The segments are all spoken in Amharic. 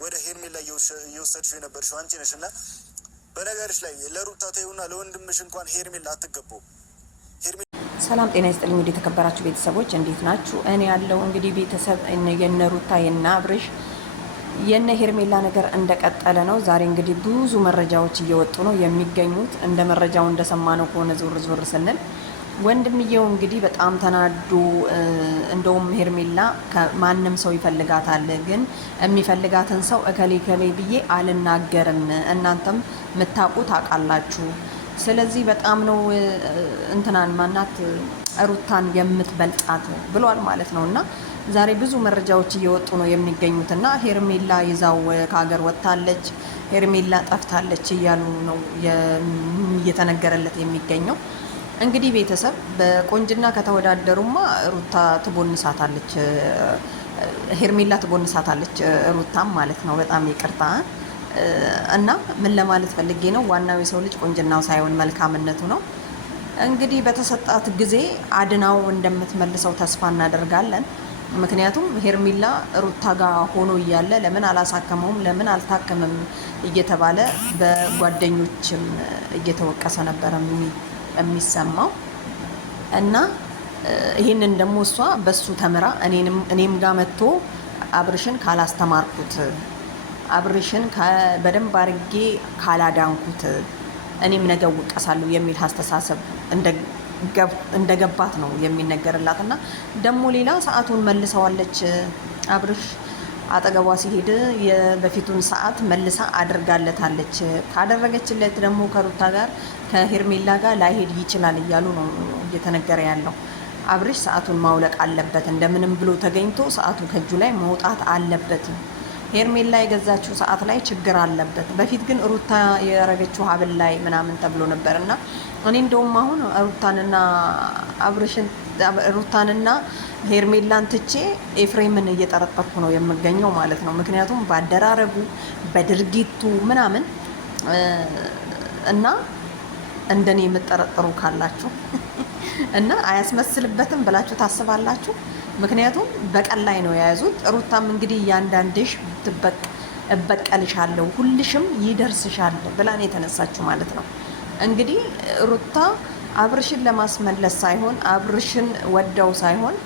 ወደ ሄርሜላ እየወሰድሽው የነበርሽው አንቺ ነሽና በነገርሽ ላይ ለሩታ ተይውና ለወንድምሽ እንኳን ሄርሜላ አትገባው። ሰላም ጤና ይስጥልኝ። እንግዲህ የተከበራችሁ ቤተሰቦች እንዴት ናችሁ? እኔ ያለው እንግዲህ ቤተሰብ የነ ሩታ የነ አብርሽ የነ ሄርሜላ ነገር እንደቀጠለ ነው። ዛሬ እንግዲህ ብዙ መረጃዎች እየወጡ ነው የሚገኙት። እንደ መረጃው እንደሰማነው ከሆነ ዞር ዞር ስንል ወንድምየው እንግዲህ በጣም ተናዶ እንደውም ሄርሜላ ማንም ሰው ይፈልጋታል፣ ግን የሚፈልጋትን ሰው እከሌ ከሌ ብዬ አልናገርም፣ እናንተም ምታውቁ ታውቃላችሁ። ስለዚህ በጣም ነው እንትናን ማናት ሩታን የምትበልጣት ብሏል ማለት ነው። እና ዛሬ ብዙ መረጃዎች እየወጡ ነው የሚገኙት እና ሄርሜላ ይዛው ከሀገር ወጥታለች፣ ሄርሜላ ጠፍታለች እያሉ ነው እየተነገረለት የሚገኘው። እንግዲህ ቤተሰብ በቆንጅና ከተወዳደሩማ ሩታ ትቦንሳታለች፣ ሄርሜላ ትቦንሳታለች ሩታም ማለት ነው። በጣም ይቅርታ እና ምን ለማለት ፈልጌ ነው፣ ዋናው የሰው ልጅ ቆንጅናው ሳይሆን መልካምነቱ ነው። እንግዲህ በተሰጣት ጊዜ አድናው እንደምትመልሰው ተስፋ እናደርጋለን። ምክንያቱም ሄርሜላ ሩታ ጋር ሆኖ እያለ ለምን አላሳከመውም፣ ለምን አልታከመም እየተባለ በጓደኞችም እየተወቀሰ ነበረ የሚሰማው እና ይህንን ደግሞ እሷ በሱ ተምራ እኔም ጋር መጥቶ አብርሽን ካላስተማርኩት፣ አብርሽን በደንብ አርጌ ካላዳንኩት እኔም ነገ እወቀሳለሁ የሚል አስተሳሰብ እንደገባት ነው የሚነገርላት። እና ደግሞ ሌላ ሰዓቱን መልሰዋለች። አብርሽ አጠገቧ ሲሄድ የበፊቱን ሰዓት መልሳ አድርጋለታለች። ካደረገችለት ደግሞ ከሩታ ጋር ከሄርሜላ ጋር ላይሄድ ይችላል እያሉ ነው እየተነገረ ያለው። አብርሽ ሰዓቱን ማውለቅ አለበት፣ እንደምንም ብሎ ተገኝቶ ሰዓቱ ከእጁ ላይ መውጣት አለበት። ሄርሜላ የገዛችው ሰዓት ላይ ችግር አለበት። በፊት ግን ሩታ ያረገችው ሀብል ላይ ምናምን ተብሎ ነበር እና እኔ እንደውም አሁን ሩታንና ሄርሜላን ትቼ ኤፍሬምን እየጠረጠርኩ ነው የምገኘው ማለት ነው። ምክንያቱም በአደራረጉ በድርጊቱ ምናምን እና እንደኔ የምጠረጥሩ ካላችሁ እና አያስመስልበትም ብላችሁ ታስባላችሁ። ምክንያቱም በቀል ላይ ነው የያዙት። ሩታም እንግዲህ እያንዳንድሽ እበቀልሻለሁ ሁልሽም ይደርስሻል ብላን የተነሳችሁ ማለት ነው። እንግዲህ ሩታ አብርሽን ለማስመለስ ሳይሆን አብርሽን ወደው ሳይሆን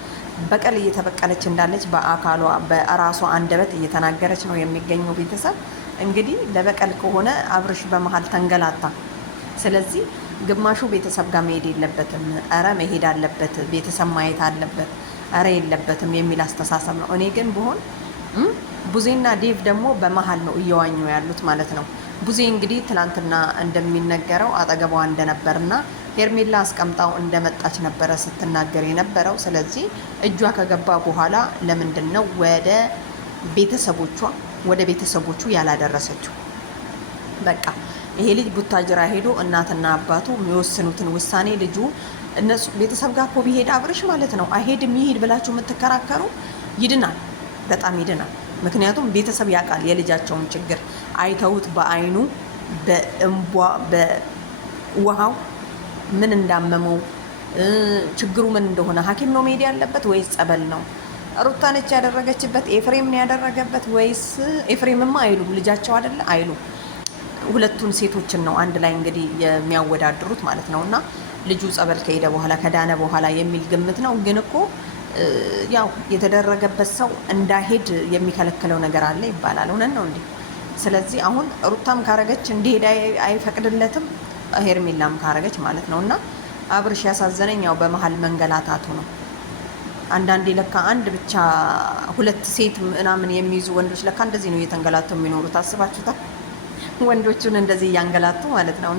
በቀል እየተበቀለች እንዳለች በአካሏ በራሷ አንደበት እየተናገረች ነው የሚገኘው። ቤተሰብ እንግዲህ ለበቀል ከሆነ አብርሽ በመሀል ተንገላታ። ስለዚህ ግማሹ ቤተሰብ ጋር መሄድ የለበትም፣ እረ መሄድ አለበት፣ ቤተሰብ ማየት አለበት፣ እረ የለበትም የሚል አስተሳሰብ ነው። እኔ ግን ብሆን ቡዜና ዴቭ ደግሞ በመሀል ነው እየዋኙ ያሉት ማለት ነው። ቡዜ እንግዲህ ትላንትና እንደሚነገረው አጠገቧ እንደነበርና ሄርሜላ አስቀምጣው እንደመጣች ነበረ ስትናገር የነበረው። ስለዚህ እጇ ከገባ በኋላ ለምንድን ነው ወደ ቤተሰቦቹ ያላደረሰችው? በቃ ይሄ ልጅ ቡታጅራ ሄዶ እናትና አባቱ የሚወስኑትን ውሳኔ ልጁ እነሱ ቤተሰብ ጋር እኮ ቢሄድ አብርሽ ማለት ነው አይሄድም ይሄድ ብላችሁ የምትከራከሩ ይድናል፣ በጣም ይድናል። ምክንያቱም ቤተሰብ ያውቃል የልጃቸውን ችግር አይተውት በአይኑ በእንቧ በውሃው ምን እንዳመመው ችግሩ ምን እንደሆነ ሐኪም ነው መሄድ ያለበት ወይስ ጸበል ነው? ሩታ ነች ያደረገችበት? ኤፍሬም ነው ያደረገበት ወይስ? ኤፍሬምማ አይሉም ልጃቸው አይደለ አይሉም። ሁለቱን ሴቶችን ነው አንድ ላይ እንግዲህ የሚያወዳድሩት ማለት ነው። እና ልጁ ጸበል ከሄደ በኋላ ከዳነ በኋላ የሚል ግምት ነው። ግን እኮ ያው የተደረገበት ሰው እንዳይሄድ የሚከለክለው ነገር አለ ይባላል። እውነት ነው እንዴ? ስለዚህ አሁን ሩታም ካረገች እንዲሄድ አይፈቅድለትም፣ ሄርሜላም ካረገች ማለት ነው። እና አብርሽ ያሳዘነኝ ያው በመሀል መንገላታቱ ነው። አንዳንዴ ለካ አንድ ብቻ ሁለት ሴት ምናምን የሚይዙ ወንዶች ለካ እንደዚህ ነው እየተንገላቱ የሚኖሩት። አስባችሁታል? ወንዶቹን እንደዚህ እያንገላቱ ማለት ነው።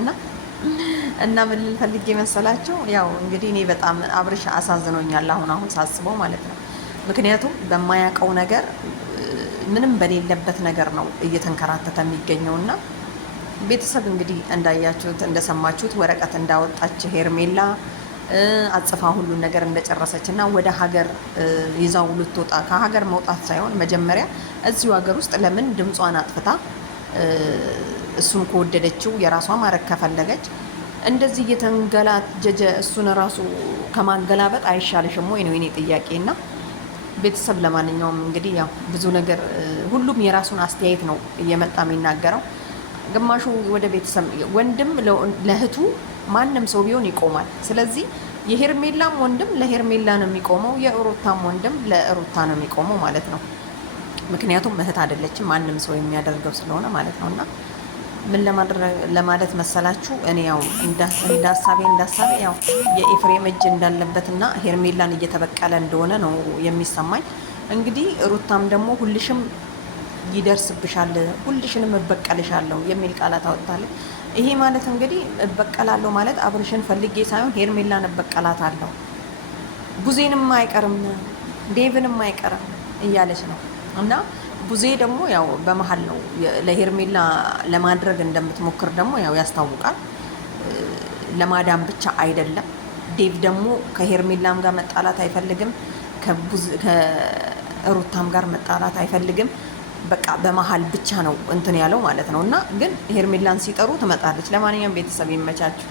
እና ምን ልፈልግ መሰላችሁ? ያው እንግዲህ እኔ በጣም አብርሽ አሳዝኖኛል አሁን ሳስበው ማለት ነው። ምክንያቱም በማያውቀው ነገር ምንም በሌለበት ነገር ነው እየተንከራተተ የሚገኘውና ቤተሰብ እንግዲህ እንዳያችሁት እንደሰማችሁት ወረቀት እንዳወጣች ሄርሜላ አጽፋ ሁሉን ነገር እንደጨረሰች እና ወደ ሀገር ይዛው ልትወጣ ከሀገር መውጣት ሳይሆን መጀመሪያ እዚሁ ሀገር ውስጥ ለምን ድምጿን አጥፍታ እሱን ከወደደችው የራሷ ማረግ ከፈለገች እንደዚህ እየተንገላጀጀ እሱን ራሱ ከማገላበጥ አይሻልሽም ወይ ነው የኔ ጥያቄና ቤተሰብ ለማንኛውም እንግዲህ ያው ብዙ ነገር ሁሉም የራሱን አስተያየት ነው እየመጣ የሚናገረው። ግማሹ ወደ ቤተሰብ ወንድም ለእህቱ ማንም ሰው ቢሆን ይቆማል። ስለዚህ የሄርሜላም ወንድም ለሄርሜላ ነው የሚቆመው፣ የሩታም ወንድም ለሩታ ነው የሚቆመው ማለት ነው። ምክንያቱም እህት አይደለችም ማንም ሰው የሚያደርገው ስለሆነ ማለት ነው። እና ምን ለማለት መሰላችሁ እኔ ያው እንዳሳቤ ያው የኤፍሬም እጅ እንዳለበትና ሄርሜላን እየተበቀለ እንደሆነ ነው የሚሰማኝ። እንግዲህ ሩታም ደግሞ ሁልሽም ይደርስብሻል፣ ሁልሽንም እበቀልሻለሁ የሚል ቃላት አወጣለች። ይሄ ማለት እንግዲህ እበቀላለሁ ማለት አብርሽን ፈልጌ ሳይሆን ሄርሜላን እበቀላታለሁ፣ ቡዜንም አይቀርም ዴቭንም አይቀርም እያለች ነው። እና ቡዜ ደግሞ ያው በመሀል ነው ለሄርሜላ ለማድረግ እንደምትሞክር ደግሞ ያው ያስታውቃል። ለማዳም ብቻ አይደለም። ዴቭ ደግሞ ከሄርሜላም ጋር መጣላት አይፈልግም፣ ከሩታም ጋር መጣላት አይፈልግም። በቃ በመሀል ብቻ ነው እንትን ያለው ማለት ነው። እና ግን ሄርሜላን ሲጠሩ ትመጣለች። ለማንኛውም ቤተሰብ ይመቻችሁ።